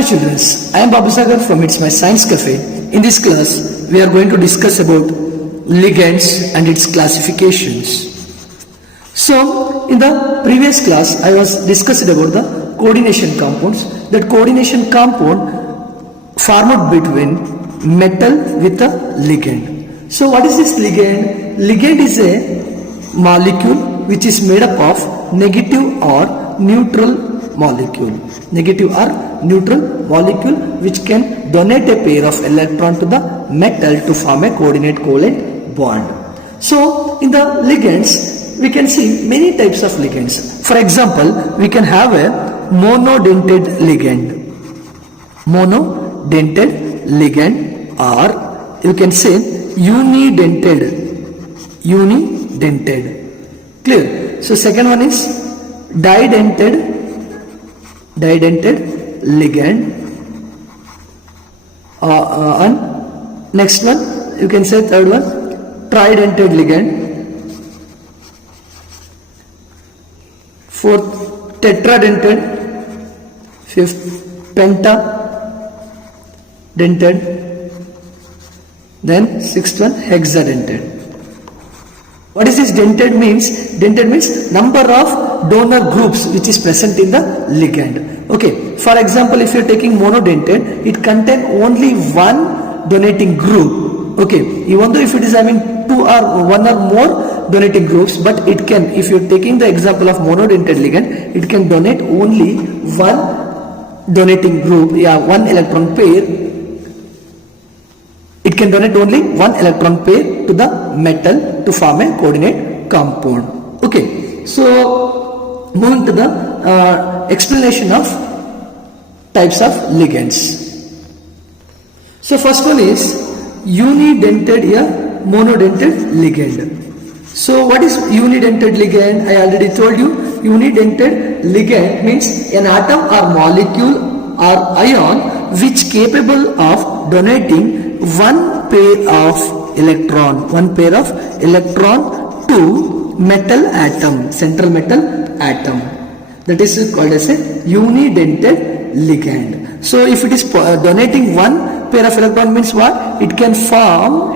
Hi children, I am Babu Sagar from It's My Science Cafe. In this class, we are going to discuss about ligands and its classifications. So, in the previous class, I was discussed about the coordination compounds. That coordination compound formed between metal with a ligand. So, what is this ligand? Ligand is a molecule which is made up of negative or neutral molecule. Negative or neutral molecule which can donate a pair of electron to the metal to form a coordinate covalent bond. So in the ligands we can see many types of ligands. For example, we can have a monodentate ligand. Monodentate ligand, or you can say unidentate. Clear? So second one is didentate ligand, and next one you can say third one tridentate ligand, fourth tetradentate, fifth pentadentate, then sixth one hexadentate. What is this dentate means? Dentate means number of donor groups which is present in the ligand. Okay, for example, if you are taking monodentate, it contains only one donating group. Okay, even though if it is having two or one or more donating groups, but it can, if you are taking the example of monodentate ligand, it can donate only one donating group, one electron pair. It can donate only one electron pair to the metal to form a coordinate compound. Okay, so moving to the explanation of types of ligands. So first one is unidentate monodentate ligand. So what is unidentate ligand? I already told you. Unidentate ligand means an atom or molecule or ion which capable of donating one pair of electron to metal atom, central metal atom. That is called as a unidentate ligand. So if it is donating one pair of electron, means what? It can form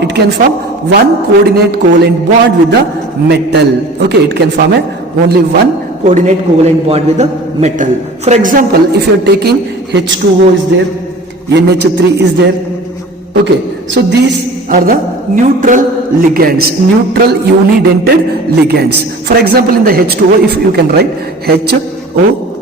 one coordinate covalent bond with the metal. Okay, it can form only one coordinate covalent bond with the metal. For example, if you are taking H2O is there, NH3 is there. Okay, so these are the neutral ligands, neutral unidentate ligands. For example, in the H2O, if you can write HOH.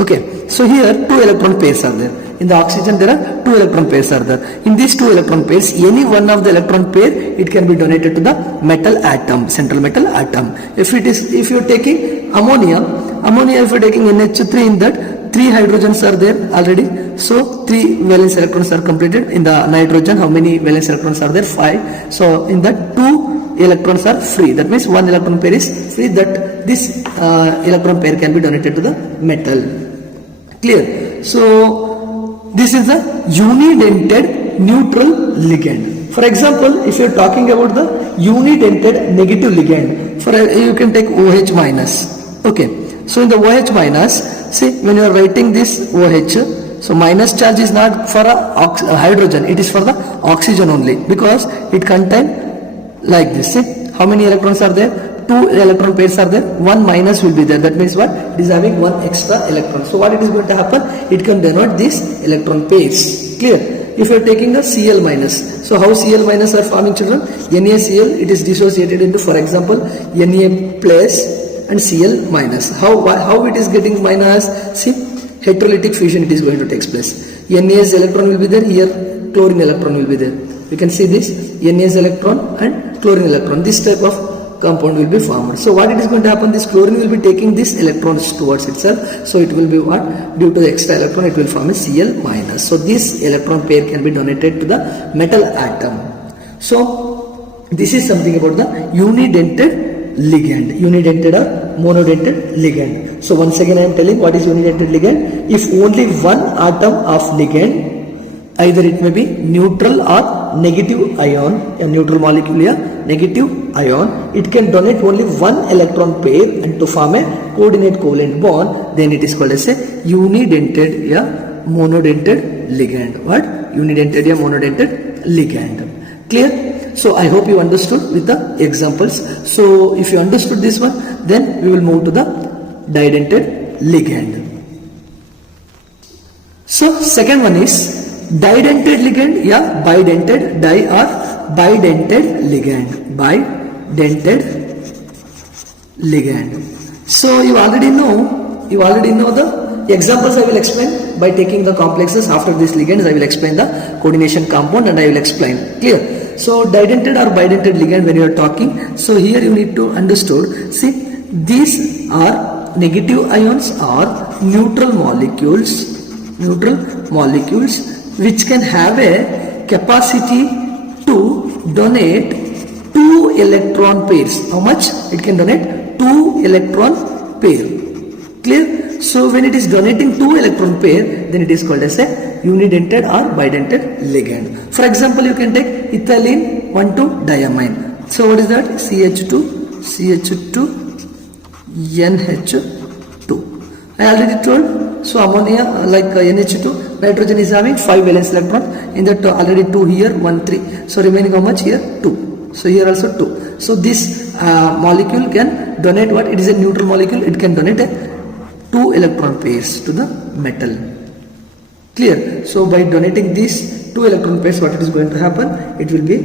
Okay, so here two electron pairs are there. In the oxygen, there are two electron pairs are there. In these two electron pairs, any one of the electron pair, it can be donated to the metal atom, central metal atom. If you are taking ammonia, if you are taking NH3, in that 3 hydrogens are there already. So 3 valence electrons are completed. In the nitrogen, how many valence electrons are there? 5. So in that 2 electrons are free. That means 1 electron pair is free, that this electron pair can be donated to the metal. Clear? So this is a unidentate neutral ligand. For example, if you are talking about the unidentate negative ligand, you can take OH minus. Okay. So in the OH minus, see, when you are writing this OH, so minus charge is not for a hydrogen, it is for the oxygen only, because it contains like this. See, how many electrons are there? 2 electron pairs are there, 1 minus will be there. That means what? It is having 1 extra electron. So what it is going to happen? It can denote these electron pairs. Clear? If you are taking the Cl minus, so how Cl minus are forming, children? NaCl, it is dissociated into, for example, Na plus and Cl minus. How it is getting minus? See, heterolytic fusion it is going to take place. Na's electron will be there, here chlorine electron will be there. You can see this, Na's electron and chlorine electron. This type of compound will be formed. So what it is going to happen? This chlorine will be taking these electrons towards itself. So it will be what? Due to the extra electron, it will form a Cl minus. So this electron pair can be donated to the metal atom. So this is something about the unidentate ligand, unidentate or monodentate ligand. So once again I am telling what is unidentate ligand. If only one atom of ligand, either it may be neutral or negative ion, a neutral molecule here, negative ion, it can donate only one electron pair and to form a coordinate covalent bond, then it is called as a unidentate monodentate ligand. What? Unidentate या monodentate ligand. Clear? So I hope you understood with the examples. So if you understood this one, then we will move to the didentate ligand. So second one is didentate ligand या bidentate, di or bidentate ligand. Bidentate ligand. So you already know the examples I will explain by taking the complexes. After these ligands I will explain the coordination compound and I will explain. Clear? So didentate or bidentate ligand when you are talking, so here you need to understood, see, these are negative ions or neutral molecules which can have a capacity to donate 2 electron pairs. How much? It can donate 2 electron pair. Clear? So when it is donating 2 electron pair, then it is called as a unidentate or bidentate ligand. For example, you can take ethylene 1,2-diamine. So what is that? CH2 NH2. I already told. So ammonia like NH2, nitrogen is having 5 valence electrons. In that already 2 here, 1, 3. So remaining how much here? 2. So here also 2. So this molecule can donate what? It is a neutral molecule. It can donate 2 electron pairs to the metal. Clear? So by donating these 2 electron pairs, what it is going to happen? It will be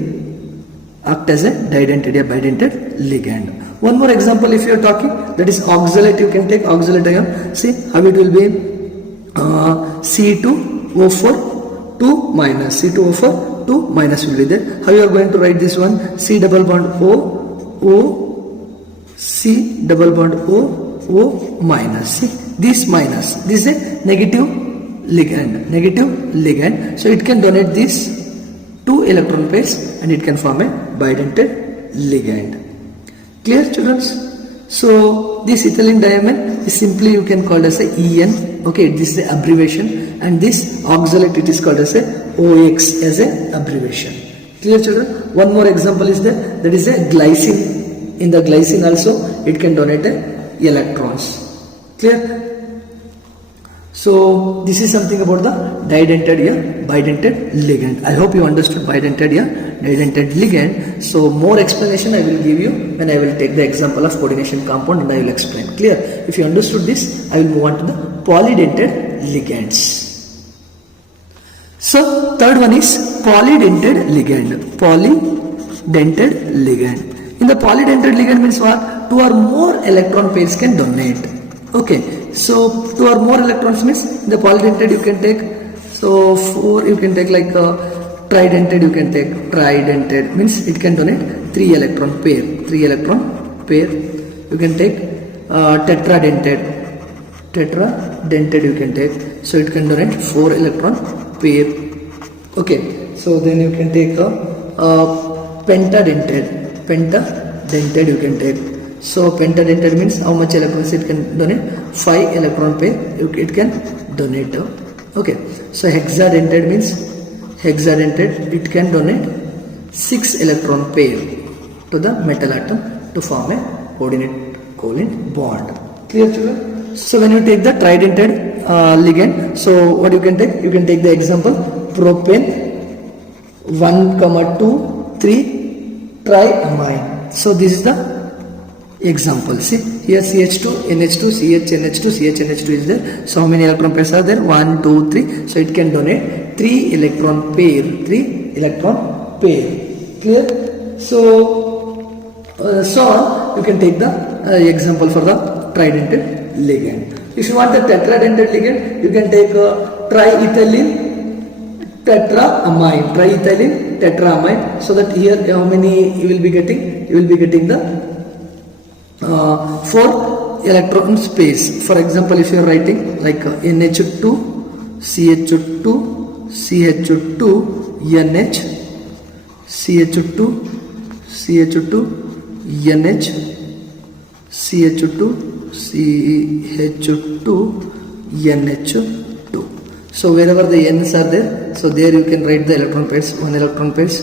act as a didentate or bidentate ligand. One more example, if you are talking, that is oxalate. You can take oxalate ion. See how it will be C2O4 2 minus. C2O4 2 minus will be there. How you are going to write this one? C double bond O C double bond O minus. See this minus. This is a negative ligand. So it can donate these 2 electron pairs and it can form a bidentate ligand. Clear, children? So this ethylene diamine is simply you can call as a EN. Okay, this is the abbreviation, and this oxalate it is called as a OX as a abbreviation. Clear, children? One more example is there. That is a glycine. In the glycine also it can donate electrons. Clear? So this is something about the didentate or bidentate ligand. I hope you understood bidentate or didentate ligand. So more explanation I will give you when I will take the example of coordination compound and I will explain. Clear? If you understood this, I will move on to the polydentate ligands. So third one is polydentate ligand. Polydentate ligand. In the polydentate ligand means what? 2 or more electron pairs can donate. Okay. So 2 or more electrons means in the polydentate you can take, so 4 you can take like tridentate, you can take tridentate means it can donate 3 electron pair. You can take tetradentate you can take, so it can donate 4 electron pair. Okay, so then you can take pentadentate you can take. So pentadentate means how much electrons it can donate? 5 electron pair it can donate. Okay. So hexadentate means it can donate 6 electron pair to the metal atom to form a coordinate bond. Clear, children? So when you take the tridentate ligand, so what you can take? You can take the example propane 1, 2, 3 triamine. So this is the example. See here CH2 NH2 CH NH2 is there. So how many electron pairs are there? 1, 2, 3. So it can donate 3 electron pair. Clear? So you can take the example for the tridentate ligand. If you want the tetradentate ligand, you can take triethylene tetraamine. So that here how many you will be getting? You will be getting the 4 electron space. For example, if you are writing like NH2 CH2 NH CH2 NH CH2 NH2. So wherever the N's are there, so there you can write the electron pairs. 1 electron pairs,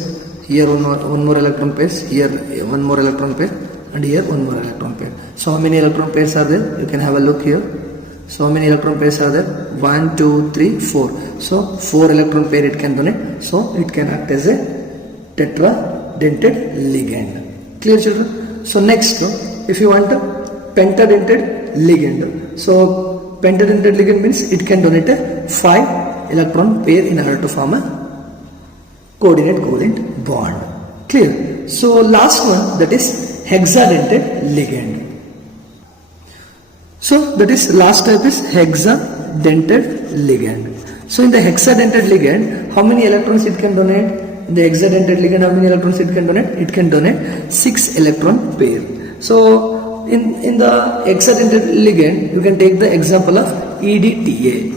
here one more electron pairs, here one more electron pair, and here one more electron pair. So how many electron pairs are there? You can have a look here. So how many electron pairs are there? 1, 2, 3, 4. So 4 electron pair it can donate. So it can act as a tetradentate ligand. Clear, children? So next, if you want a pentadentate ligand. So pentadentate ligand means it can donate a 5 electron pair in order to form a coordinate covalent bond. Clear? So last one, that is hexadentate ligand. So that is last type is hexadentate ligand. So in the hexadentate ligand, how many electrons it can donate? In the hexadentate ligand, how many electrons it can donate? It can donate 6 electron pair. So in the hexadentate ligand, you can take the example of EDTA.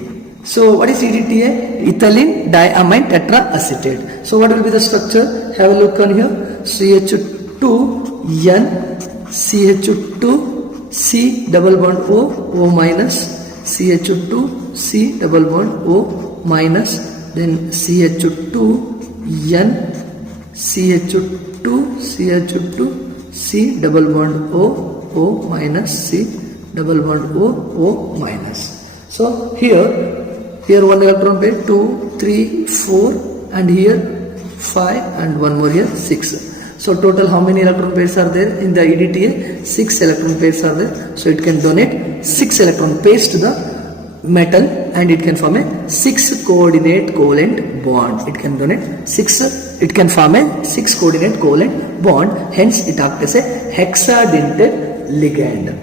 So what is EDTA? Ethylene diamine tetraacetate. So what will be the structure? Have a look on here. CH2N CH2 C double bond O minus, CH2 C double bond O minus, then CH2 N CH2 C double bond O minus, C double bond O minus. So here one electron pair, 2, 3, 4, and here 5, and one more here 6. So total how many electron pairs are there in the EDTA? 6 electron pairs are there. So it can donate 6 electron pairs to the metal and it can form a 6 coordinate covalent bond. It can donate 6, it can form a 6 coordinate covalent bond. Hence it acts as a hexadentate ligand.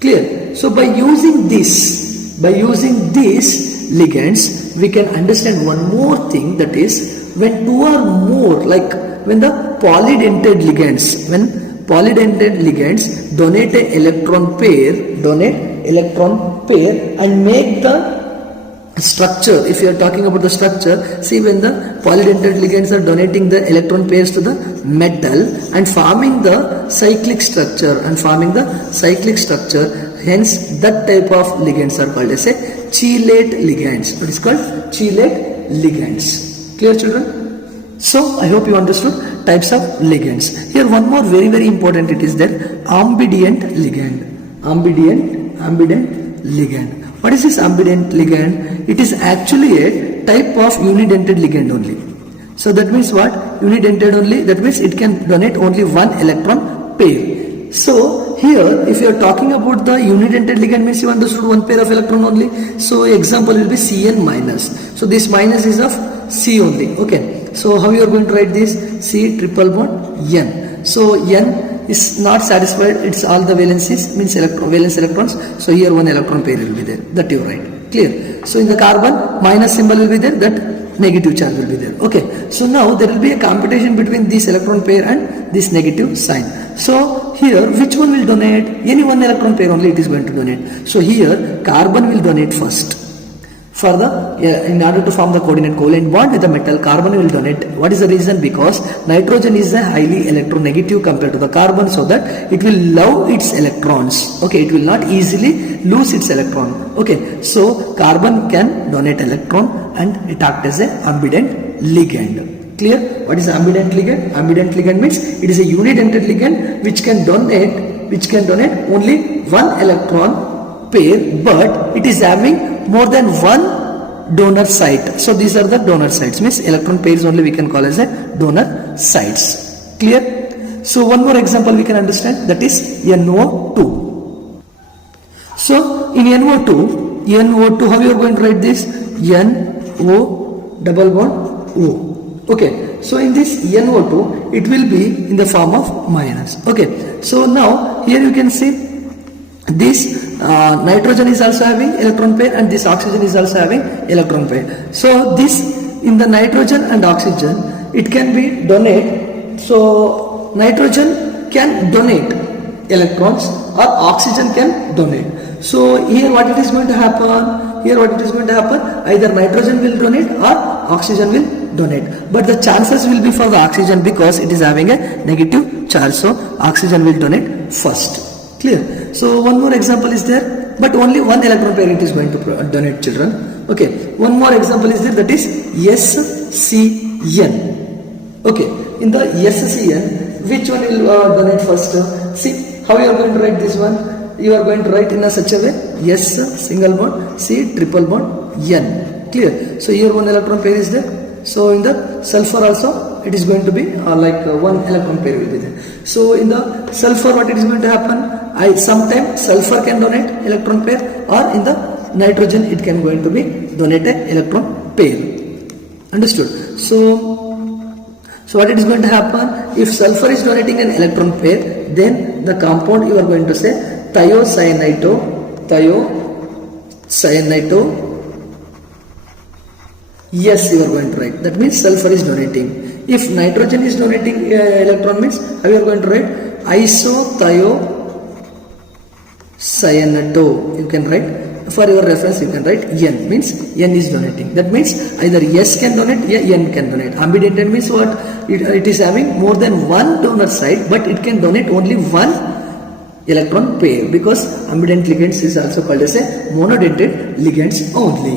Clear? So by using these ligands, we can understand one more thing, that is when two or more, like when the polydentate ligands donate an electron pair and make the structure. If you are talking about the structure, see when the polydentate ligands are donating the electron pairs to the metal and forming the cyclic structure, hence that type of ligands are called as a chelate ligands. What is called? Chelate ligands. Clear, children? So I hope you understood types of ligands. Here one more very important, it is that ambidient ligand. Ambident ligand. What is this ambident ligand? It is actually a type of unidentate ligand only. So that means what? Unidentate only, that means it can donate only one electron pair. So here if you are talking about the unidentate ligand, means you understood one pair of electron only. So example will be Cn minus. So this minus is of C only. Okay. So how you are going to write this? C triple bond N. So N is not satisfied, it's all the valencies, means valence electrons. So here one electron pair will be there, that you write. Clear? So in the carbon, minus symbol will be there, that negative charge will be there. Okay. So now there will be a competition between this electron pair and this negative sign. So here which one will donate? Any one electron pair only it is going to donate. So here carbon will donate first. Further, in order to form the coordinate covalent bond with the metal, carbon will donate. What is the reason? Because nitrogen is a highly electronegative compared to the carbon, so that it will love its electrons. Okay, it will not easily lose its electron. Okay, so carbon can donate electron and it acts as a ambident ligand. Clear? What is ambident ligand? Ambident ligand means it is a unidentate ligand which can donate only one electron pair, but it is having more than one donor site. So these are the donor sites, means electron pairs only we can call as a donor sites. Clear? So one more example we can understand, that is NO2. So in NO2 how you are going to write this? NO double bond O. Okay, so in this NO2 it will be in the form of minus. Okay, so now here you can see this nitrogen is also having electron pair and this oxygen is also having electron pair. So this in the nitrogen and oxygen it can be donate. So nitrogen can donate electrons or oxygen can donate. So here what it is going to happen? Either nitrogen will donate or oxygen will donate. But the chances will be for the oxygen because it is having a negative charge. So oxygen will donate first. Clear? So one more example is there, but only one electron pair it is going to donate, children. Okay, one more example is there, that is SCN. Okay, in the SCN, which one will donate first? See how you are going to write this one? you are going to write in a such a way, S single bond, C triple bond, N. Clear? So here one electron pair is there. So in the sulfur also it is going to be one electron pair will be there. So in the sulfur what it is going to happen? Sometimes sulfur can donate electron pair, or in the nitrogen it can going to be donate a electron pair. Understood? So what it is going to happen? If sulfur is donating an electron pair, then the compound you are going to say thiocyanito, yes, you are going to write. That means sulfur is donating. If nitrogen is donating electron, means how you are going to write? Isothiocyanato. You can write. For your reference, you can write N, means N is donating. That means either S can donate or N can donate. Ambidentate means what? It is having more than one donor site, but it can donate only one electron pair, because ambident ligands is also called as a monodentate ligands only.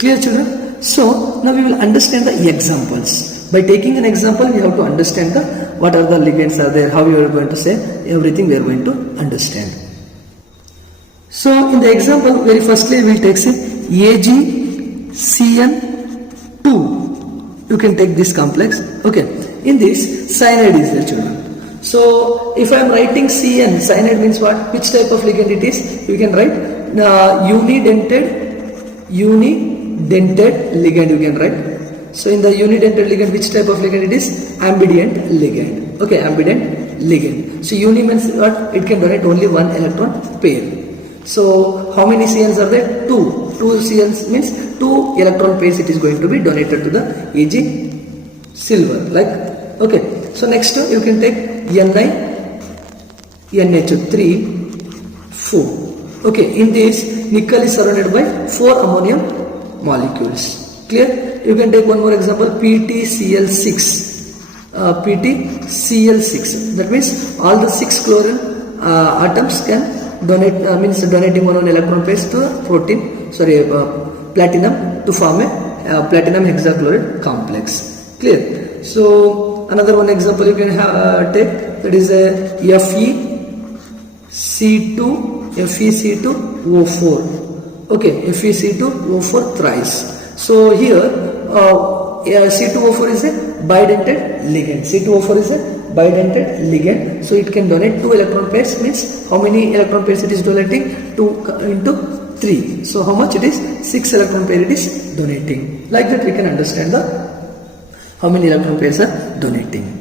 Clear, children? So now we will understand the examples. By taking an example, we have to understand what are the ligands are there, how you are going to say, everything we are going to understand. So in the example, very firstly we will take say AgCN2. You can take this complex. Okay. In this, cyanide is there, children. So if I am writing Cn, cyanide means what? Which type of ligand it is? You can write unidentate ligand. You can write. So in the unidentate ligand, which type of ligand it is? Ambident ligand. Okay, ambident ligand. So uni means what? It can donate only one electron pair. So how many CNs are there? 2. 2 CNs means 2 electron pairs it is going to be donated to the Ag silver. Like, okay. So next you can take NiNH3 4. Okay. In this, nickel is surrounded by 4 ammonium molecules. Clear? You can take one more example, PTCl6. PTCl6. That means all the 6 chlorine atoms can donate, means donating one electron pairs to platinum to form a platinum hexachloride complex. Clear? So another one example you can take, that is a FeC2O4. Okay, FeC2O4 thrice. So here C2O4 is a bidentate ligand. C2O4 is a bidentate ligand, so it can donate 2 electron pairs, means how many electron pairs it is donating? 2 into 3. So how much it is? 6 electron pair it is donating. Like that we can understand how many electron pairs are donating.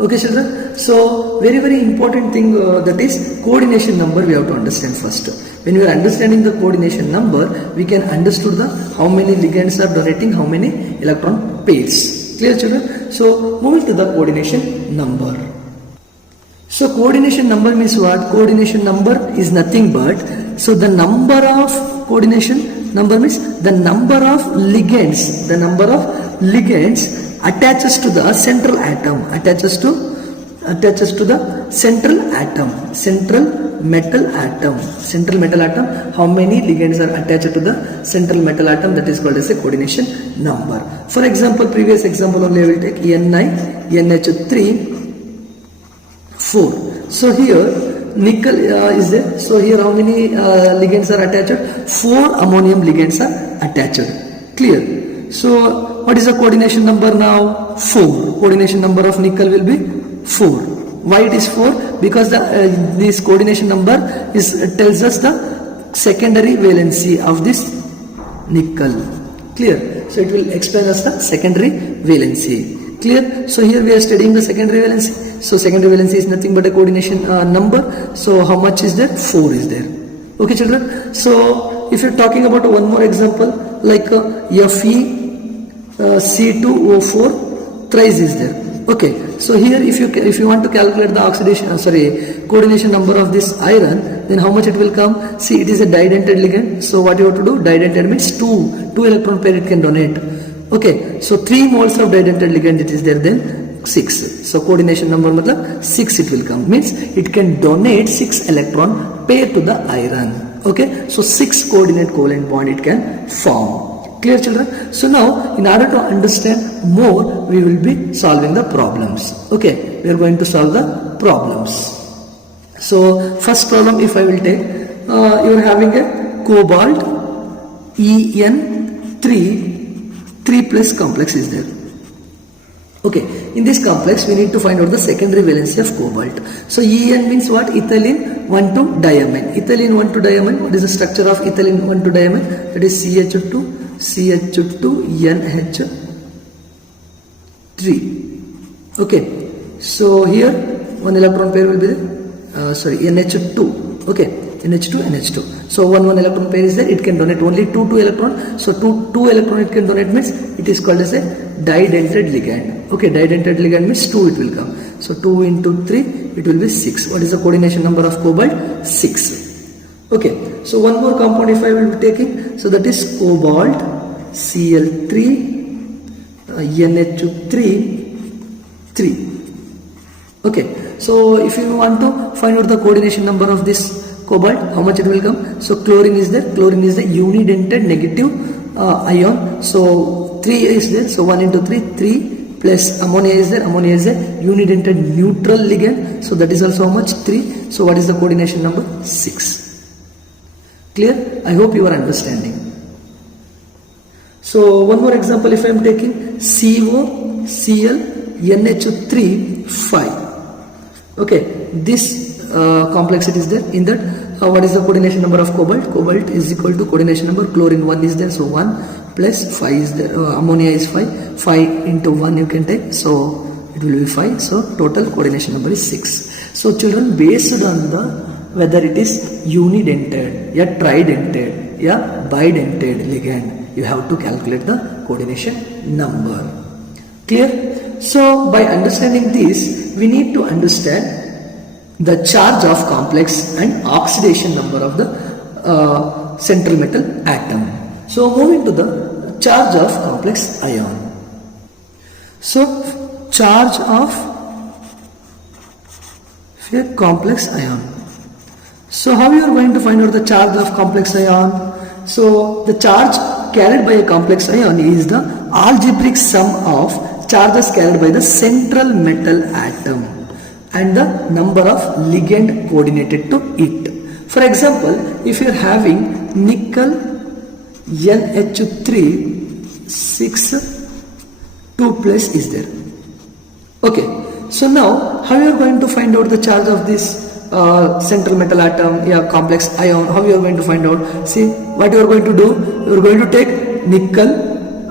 Okay, children. So very important thing, that is coordination number we have to understand first. When we are understanding the coordination number, we can understand how many ligands are donating how many electron pairs. Clear, children? So moving to the coordination number. So coordination number means what? Coordination number is nothing but, so the number of coordination number means the number of ligands. The number of ligands attaches to the central atom. Attaches to the central atom. Central metal atom. How many ligands are attached to the central metal atom? That is called as a coordination number. For example, previous example only I will take NiNH3 4. So here nickel is there. So here how many ligands are attached? 4 ammonium ligands are attached. Clear? So what is the coordination number now? 4. Coordination number of nickel will be 4. Why it is 4? Because this coordination number tells us the secondary valency of this nickel. Clear? So it will explain us the secondary valency. Clear? So here we are studying the secondary valency. So secondary valency is nothing but a coordination number. So how much is there? 4 is there. Okay, children. So if you're talking about one more example, like FeC2O4 thrice is there. Okay, so here if you want to calculate the coordination number of this iron, then how much it will come? See, it is a didentate ligand. So what you have to do? Didentate means 2 electron pair it can donate. Okay, so 3 moles of didentate ligand it is there, then 6. So coordination number matlab 6 it will come, means it can donate 6 electron pair to the iron. Okay, so 6 coordinate covalent bond it can form. Clear, children? So now in order to understand more, we will be solving the problems. Okay, we are going to solve the problems. So first problem, if I will take, you are having a cobalt En3 plus complex is there. Okay, in this complex we need to find out the secondary valency of cobalt. So En means what? Ethylene 1,2-diamine. Ethylene 1,2-diamine. What is the structure of ethylene 1,2-diamine? That is CH2, NH3. Okay, so here one electron pair will be there. NH2. Okay, NH2, NH2. So one electron pair is there. It can donate only two electron. So two electron it can donate means it is called as a didentate ligand. Okay, didentate ligand means 2 it will come. So 2 into 3 it will be 6. What is the coordination number of cobalt? 6. Okay, so one more compound if I will be taking. So that is cobalt Cl3 NH3 3. Okay, so if you want to find out the coordination number of this cobalt, how much it will come? So chlorine is there. Chlorine is the unidentate negative ion. So 3 is there. So 1 into 3, 3 plus ammonia is there. Ammonia is a unidentate neutral ligand. So that is also how much? 3. So what is the coordination number? 6. Clear? I hope you are understanding. So one more example if I am taking COCl NH3 5. Okay, this complex it is there. In that what is the coordination number of cobalt? Cobalt is equal to coordination number, chlorine 1 is there, so 1 plus 5 is there, ammonia is 5 into 1 you can take, so it will be 5. So total coordination number is 6. So children, based on the whether it is unidentate, tridentate, bidentate ligand, you have to calculate the coordination number. Clear? So by understanding this, we need to understand the charge of complex and oxidation number of the central metal atom. So moving to the charge of complex ion. So charge of a complex ion. So how you are going to find out the charge of complex ion? So the charge carried by a complex ion is the algebraic sum of charges carried by the central metal atom and the number of ligand coordinated to it. For example, if you are having nickel NH3 6 2 plus is there. Okay, so now how you are going to find out the charge of this central metal atom, complex ion? How you are going to find out? See what you are going to do. You are going to take nickel.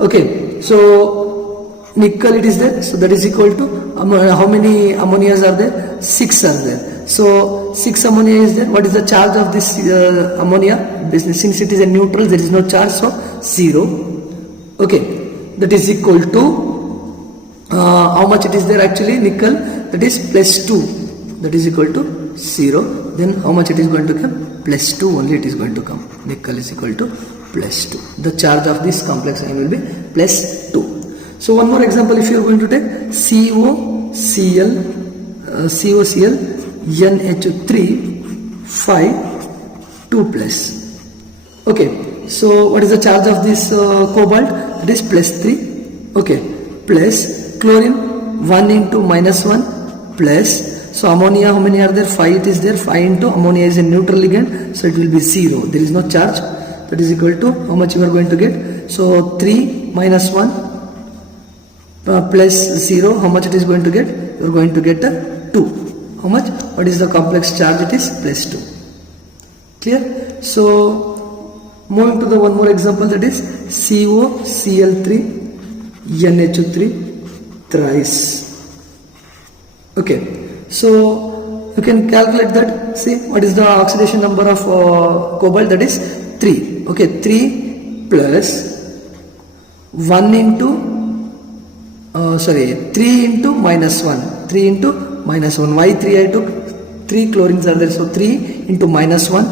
Okay, so nickel it is there, so that is equal to how many ammonias are there? 6 are there. So 6 ammonia is there. What is the charge of this ammonia? Since it is a neutral, there is no charge, so 0. Okay, that is equal to how much it is there actually? Nickel, that is plus 2, that is equal to 0. Then how much it is going to come? Plus 2 only it is going to come. Nickel is equal to plus 2. The charge of this complex ion will be plus 2. So one more example, if you are going to take COCl NH3 5 2 plus. Okay, so what is the charge of this cobalt? That is plus 3. Okay, plus chlorine 1 into minus 1 plus, so ammonia how many are there? 5 it is there. 5 into ammonia is a neutral ligand, so it will be 0. There is no charge. That is equal to how much you are going to get? So 3 minus 1 plus 0, how much it is going to get? You are going to get 2. How much? What is the complex charge? It is plus 2. Clear? So moving to the one more example, that is COCl3 NH3 thrice. Okay, so you can calculate that. See what is the oxidation number of cobalt? That is 3. Okay, 3 plus 1 into 3 into minus 1. 3 into minus 1. Why 3? I took 3 chlorines are there. So 3 into minus 1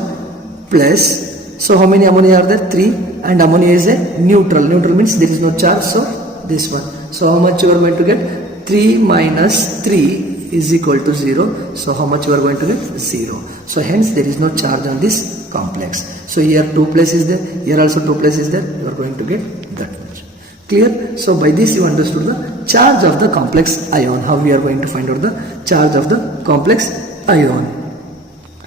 plus. So how many ammonia are there? 3. And ammonia is a neutral. Neutral means there is no charge. So this one. So how much you are going to get? 3 minus 3 is equal to 0. So how much you are going to get? 0. So hence there is no charge on this complex. So here 2 plus is there. Here also 2 plus is there. You are going to get that much. Clear? So by this you understood the charge of the complex ion. How we are going to find out the charge of the complex ion.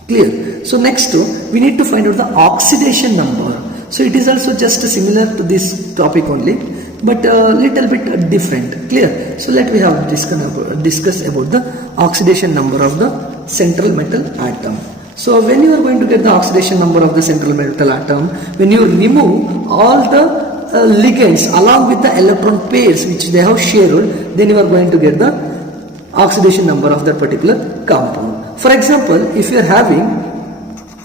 Clear? So next we need to find out the oxidation number. So it is also just similar to this topic only, but a little bit different. Clear? So let me have discuss about the oxidation number of the central metal atom. So when you are going to get the oxidation number of the central metal atom, when you remove all the ligands along with the electron pairs which they have shared, then you are going to get the oxidation number of that particular compound. For example, if you are having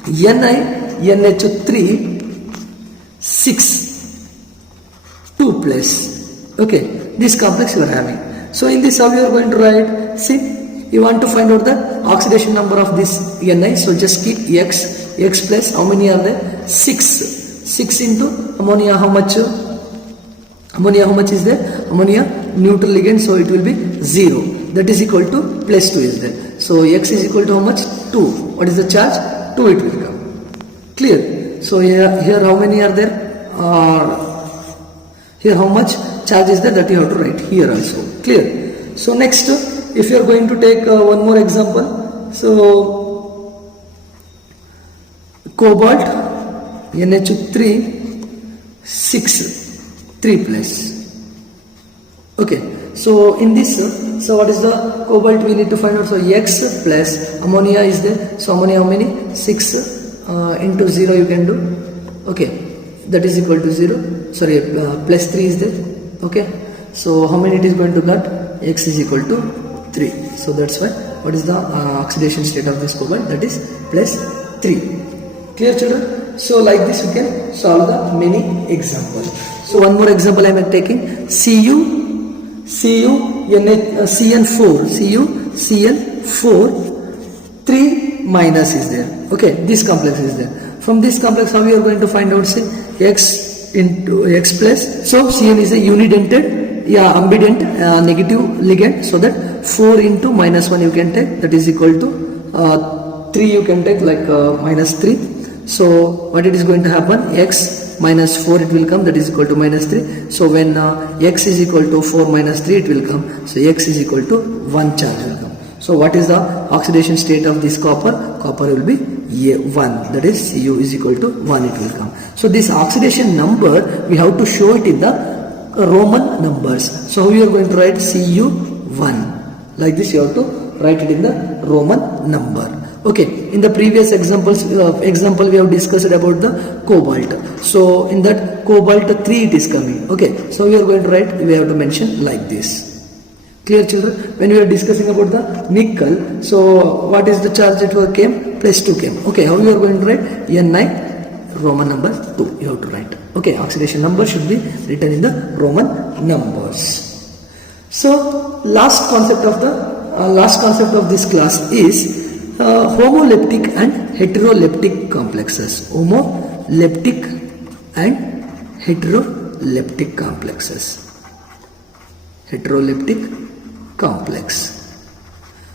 NiNH3 6 2 plus, okay, this complex you are having. So in this, how you are going to write? See, you want to find out the oxidation number of this Ni, so just keep x plus, how many are there? 6 into ammonia, how much? Ammonia, how much is there? Ammonia neutral ligand, so it will be 0. That is equal to plus 2 is there. So x is equal to how much? 2. What is the charge? 2 it will come. Clear? So here how many are there? Here how much charge is there, that you have to write here also. Clear? So next, if you are going to take one more example, so cobalt NH3 6 3 plus. Okay. So in this, so what is the cobalt we need to find out? So x plus ammonia is there. So ammonia how many? 6 into 0 you can do. Okay, that is equal to 0. Sorry, plus 3 is there. Okay, so how many it is going to cut? X is equal to 3. So that's why what is the oxidation state of this cobalt? That is plus 3. Clear, children? So like this you can solve the many examples. So one more example I am taking. CuCN4 3 minus is there. Okay, this complex is there. From this complex, how we are going to find out? Say x into x plus. So Cn is a unidented, ambident negative ligand. So that 4 into minus 1 you can take. That is equal to 3 you can take, like minus 3. So what it is going to happen? X minus 4 it will come, that is equal to minus 3. So when x is equal to 4 minus 3 it will come. So x is equal to 1 charge will come. So what is the oxidation state of this copper? Copper will be 1, that is Cu is equal to 1 it will come. So this oxidation number we have to show it in the Roman numbers. So we are going to write Cu1. Like this you have to write it in the Roman number. Okay, in the previous example we have discussed about the cobalt. So in that cobalt 3 it is coming. Okay, so we are going to write, we have to mention like this. Clear, children? When we are discussing about the nickel, so what is the charge it came? Plus 2 came. Okay, how you are going to write? Ni Roman number 2 you have to write. Okay, oxidation number should be written in the Roman numbers. So last concept of this class is homoleptic and heteroleptic complexes. Homoleptic and heteroleptic complexes. Heteroleptic complex.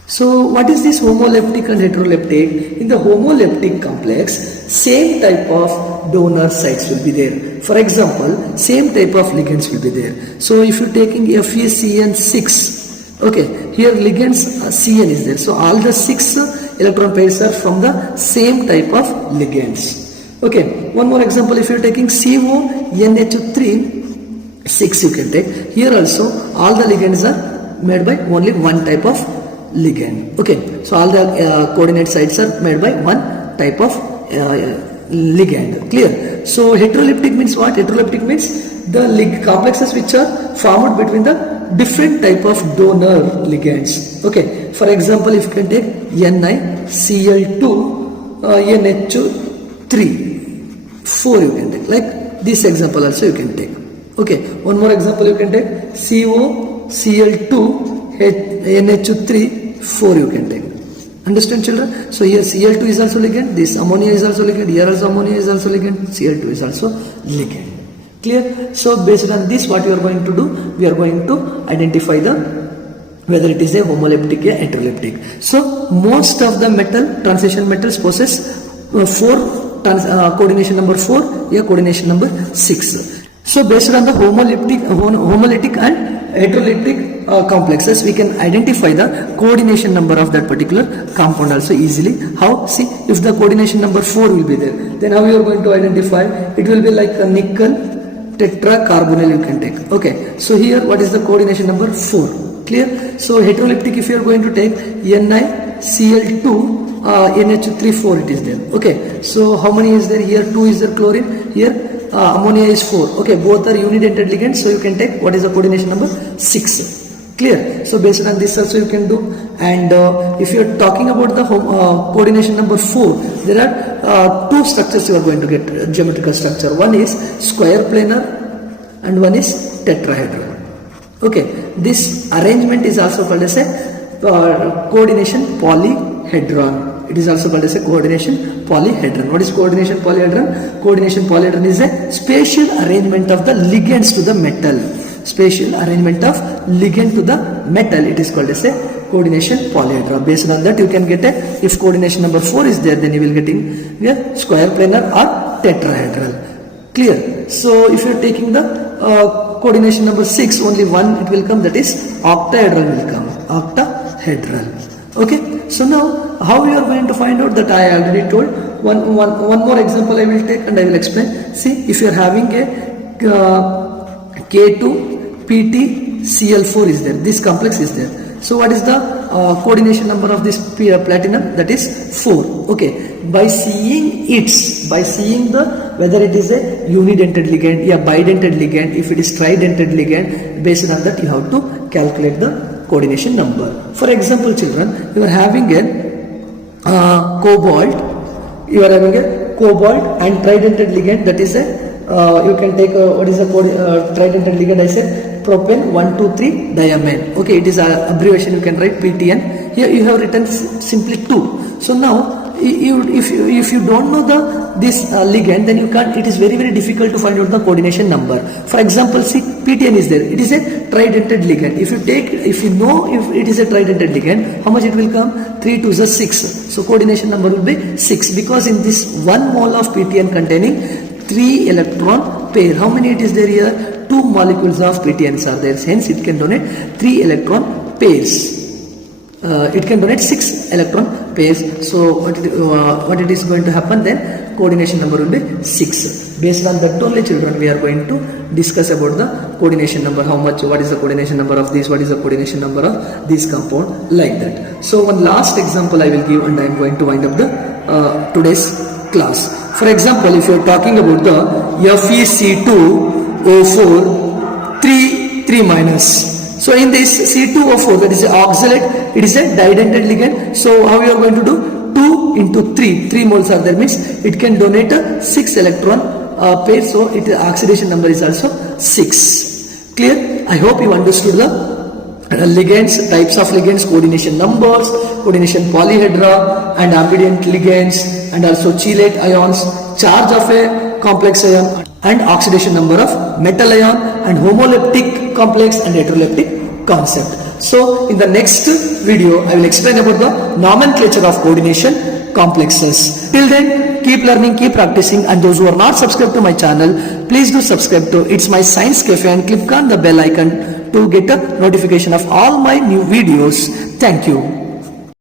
So what is this homoleptic and heteroleptic? In the homoleptic complex, same type of donor sites will be there. For example, same type of ligands will be there. So if you are taking FeCN6, okay, here ligands Cn is there. So all the 6 electron pairs are from the same type of ligands. Okay, one more example, if you are taking CONH3 6 you can take. Here also all the ligands are made by only one type of ligand. Okay, so all the coordinate sites are made by one type of ligand. Clear? So heteroleptic means what? Heteroleptic means the complexes which are formed between the different type of donor ligands. Okay, for example, if you can take NiCl2 NH3 4 you can take. Like this example also you can take. Okay, one more example you can take COCl2 NH3 4 you can take. Understand, children? So here Cl2 is also ligand, this ammonia is also ligand, here also ammonia is also ligand, Cl2 is also ligand. Clear? So based on this, what we are going to do? We are going to identify whether it is a homoleptic or heteroleptic. So most of the transition metals possess coordination number 4 or coordination number 6. So based on the homolytic and heteroelectric complexes, we can identify the coordination number of that particular compound also easily. How? See, if the coordination number 4 will be there, then how you are going to identify? It will be like a nickel tetracarbonyl you can take. Okay, so here what is the coordination number? 4. Clear? So heteroelectric, if you are going to take NiCl2 NH3 4 it is there. Okay, so how many is there here? 2 is there chlorine, here ammonia is 4. Okay, both are unidentate ligands, so you can take what is the coordination number? 6. Clear? So based on this also you can do. And if you are talking about the coordination number 4, there are 2 structures you are going to get, geometrical structure. One is square planar and one is tetrahedral. Okay, this arrangement is also called as a coordination polyhedron. It is also called as a coordination polyhedron. What is coordination polyhedron? Coordination polyhedron is a spatial arrangement of the ligands to the metal. Spatial arrangement of ligand to the metal. It is called as a coordination polyhedron. Based on that, you can get a, if coordination number 4 is there, then you will get in square planar or tetrahedral. Clear? So if you are taking the coordination number 6, only one it will come, that is octahedral will come. Octahedral. Okay, so now how we are going to find out that I already told. One more example I will take and I will explain. See, if you are having a K2 PT Cl4 is there, this complex is there. So what is the coordination number of this platinum? That is 4. Okay, by seeing the whether it is a unidentate ligand, bidentate ligand, if it is tridentate ligand, based on that you have to calculate the coordination number. For example, children, you are having a cobalt, and tridentate ligand, that is a you can take what is a tridentate ligand? I said propane 1,2,3 diamine. Okay, it is a abbreviation, you can write PTN. Here you have written simply 2. So now if you don't know this ligand, then you can't. It is very difficult to find out the coordination number. For example, see, PTN is there. It is a tridentate ligand. If you know if it is a tridentate ligand, how much it will come? 3 to the 6. So coordination number will be 6, because in this 1 mole of PTN containing 3 electron pair. How many it is there here? 2 molecules of PTNs are there. Hence it can donate 3 electron pairs. It can donate 6 electron pairs. So what it is going to happen then? Coordination number will be 6. Based on that only, children, we are going to discuss about the coordination number. How much? What is the coordination number of this? What is the coordination number of this compound? Like that. So one last example I will give, and I am going to wind up the today's class. For example, if you are talking about the FeC2O4 3 minus. So in this C2O4, that is an oxalate, it is a didentate ligand. So how you are going to do? 2 into 3 moles are there, means it can donate a 6 electron pair. So its oxidation number is also 6. Clear? I hope you understood the ligands, types of ligands, coordination numbers, coordination polyhedra, and ambident ligands, and also chelate ions, charge of a complex ion, and oxidation number of metal ion, and homoleptic complex and heteroleptic concept. So in the next video, I will explain about the nomenclature of coordination complexes. Till then, keep learning, keep practicing, and those who are not subscribed to my channel, please do subscribe to It's My Science Cafe and click on the bell icon to get a notification of all my new videos. Thank you.